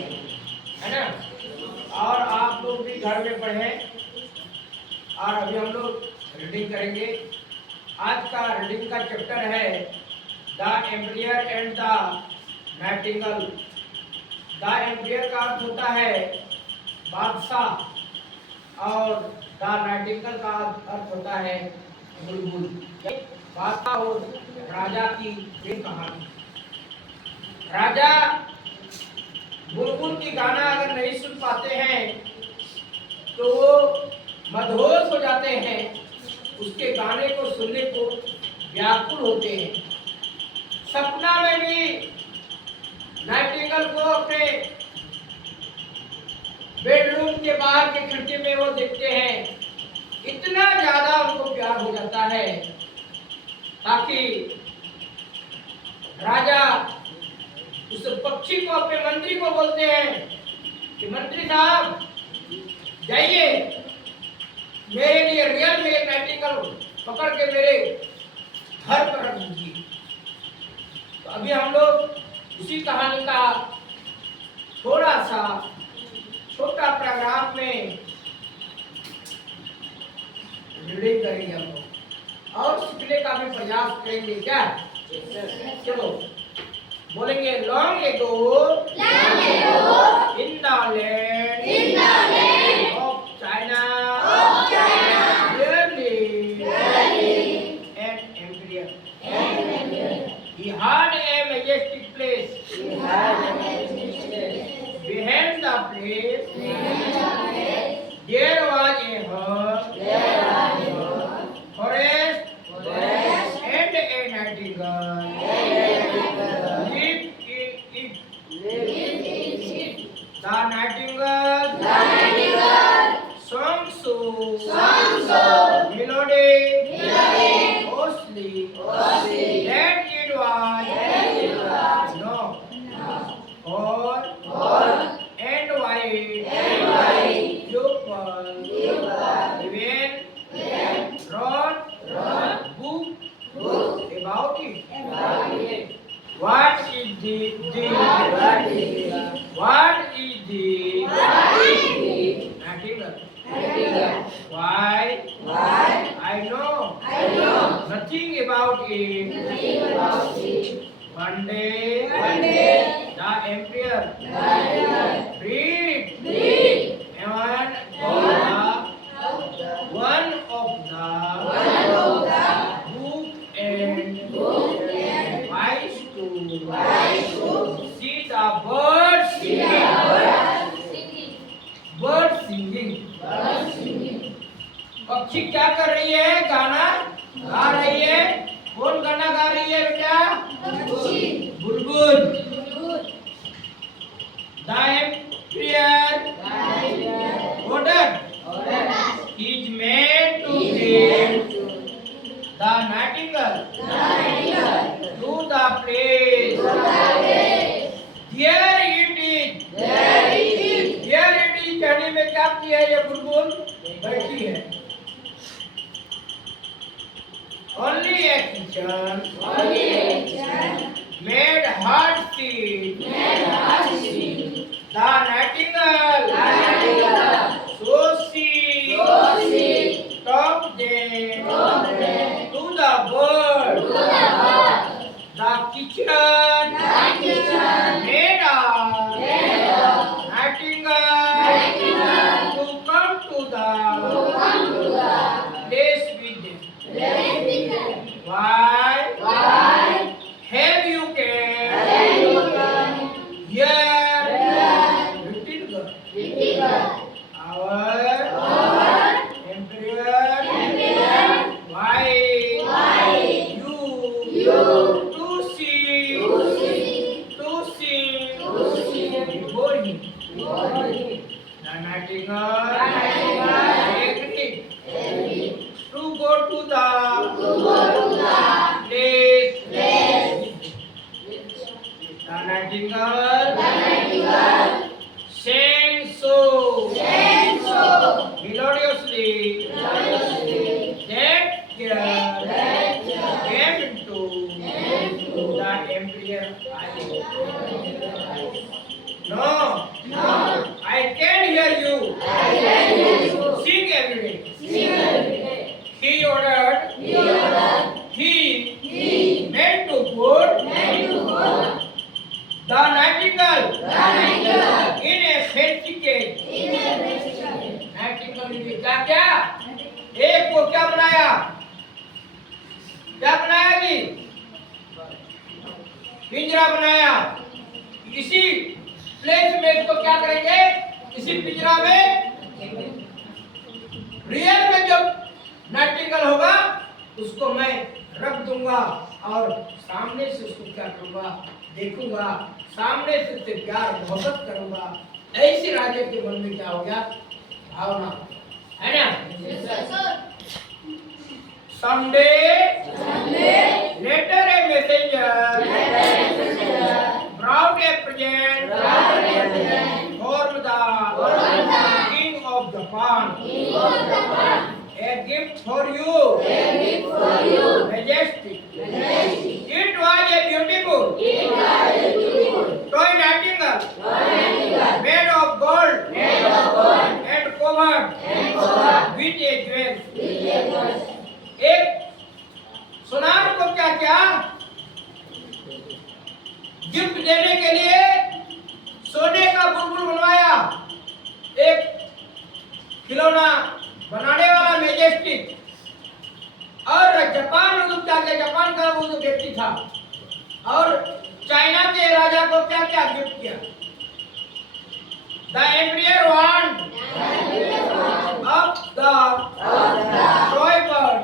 है ना। और आप लोग भी घर में पढ़ें। और अभी हम लोग रीडिंग करेंगे। आज का रीडिंग का चैप्टर है the ampere and the Nightingale. The ampere का अर्थ होता है बादशाह और द नाइटिंगेल का अर्थ होता है बुलबुल। बादशाह और राजा की प्रेम कहानी। राजा बुलबुल की गाना अगर नहीं सुन पाते हैं तो वो मदहोश हो जाते हैं, उसके गाने को सुनने को व्याकुल होते हैं। सपना में भी नाइटिंगेल को अपने बेडरूम के बाहर के खिड़की में वो देखते हैं। इतना ज्यादा उनको प्यार हो जाता है ताकि राजा उस पक्षी को, अपने मंत्री को बोलते हैं कि मंत्री साहब जाइए, मेरे लिए रियल में एक नाइटिंगेल पकड़ के मेरे घर पर रख दीजिए। तो अभी हम लोग उसी कहानी का थोड़ा सा छोटा पैराग्राफ में रीडिंग करेंगे हम लोग और सीखने का भी प्रयास करेंगे। क्या चलो बोलेंगे। Long ago in the land of China there lived an emperor. He had a majestic place. Behind the place there was a forest and a nightingale lived in it. The nightingale sang so melody mostly that it was no or and white pupil even wrote book about it. What is the nightingale? Why? I know nothing about it. One day the emperor freed one of the book and wise to see the birds singing. पक्षी क्या कर रही है? गाना गा रही है। कौन गाना गा रही है बेटा? बुलबुल। The emperor ordered is made to give the nightingale to the place. Here it is. कहने में क्या किया है ये बुलबुल? बैठी है। Only a kitchen made hard seat. The nightingale so she talked them to the bird. The kitchen made a nightingale to come to the place with them. Why have you come here? Repeat our emperor. Why you to see before him. The nightingale agreed to go to the place. The nightingale sang so melodiously that came into the emperor eyes. No, in a fancy cage. Nightingale ने क्या क्या एक को क्या बनाया जी पिंजरा बनाया। इसी प्लेस में इसको क्या करेंगे इसी पिंजरा में रियल में जब नाइटिंगेल होगा उसको मैं रख दूंगा और सामने से उसको क्या करूंगा देखूंगा सामने से उससे प्यार मोहब्बत करूंगा। ऐसी राजा के मन में क्या हो गया भावना है ना। Someday, later a messenger brought a present for the king of Japan. A gift for you, majesty. It was a beautiful toy nightingale made of gold and covered with a jewel. एक सुनार को क्या क्या gift देने के लिए सोने का बुलबुल बनवाया। एक खिलौना बनाने वाला मैजेस्टिक और जापान में क्या क्या जापान का वो जो व्यक्ति था और चाइना के राजा को क्या क्या गिफ्ट किया। The emperor want of the toy bird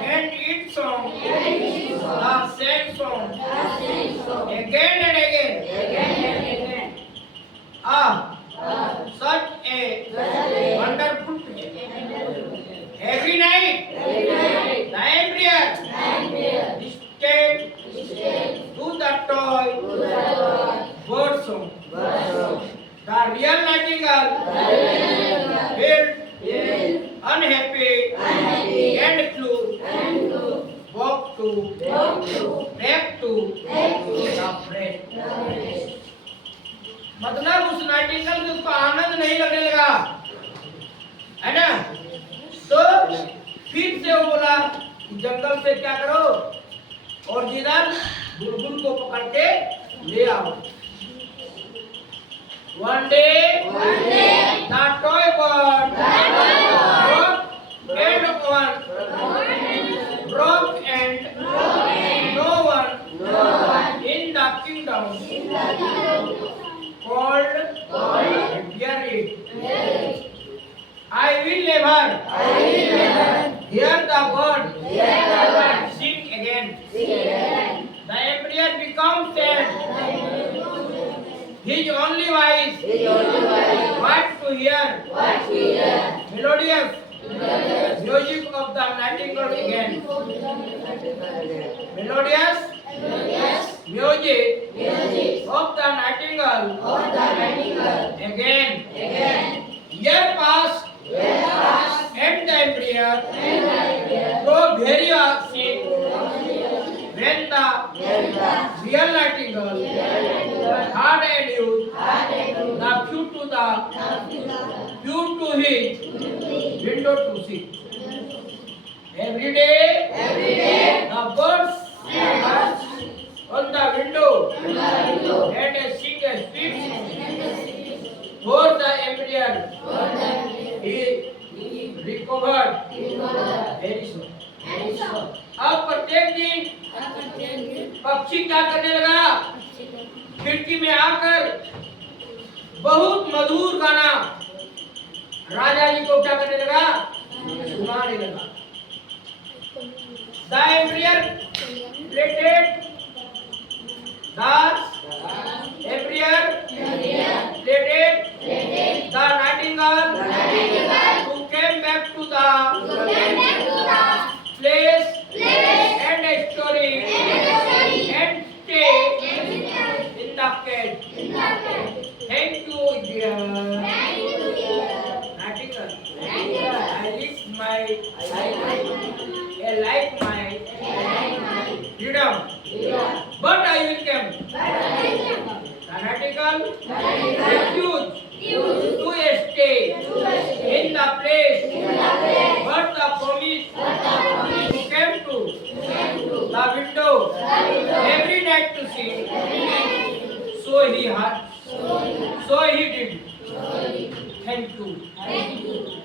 and its song, the same song again and again. Such a wonderful picture. Every night, the emperor listened to the toy bird song. The real nightingale felt unhappy and flew back to the breast. मतलब उस Nightingale को उसको आनंद नहीं लगने लगा है ना। तो फिर से वो बोला जंगल से क्या करो ओरिजिनल बुलबुल को पकड़ के ले आओ। One day, the toy bird broke and no one in the kingdom called hear it. I will never hear the bird sing again. The emperor becomes sad. His only voice what to hear melodious music of the nightingale again. Melodious music of the nightingale again. Year passed and the emperor grew very sick. When the real nightingale had a news, the flew to his window to see. Every day, the birds on the window and sing a speech for the emperor. He recovered very soon. अब प्रत्येक दिन पक्षी क्या करने लगा खिड़की में आकर बहुत मधुर गाना राजा जी को क्या करने लगा सुनाने लगा। The emperor related the nightingale who came back to the place and a story and stay in the cage. Thank you, dear nightingale. I like my freedom, but I will come. The nightingale refused to stay in the place, but the promise came to the window every night to see. So he had, so he did. Thank you.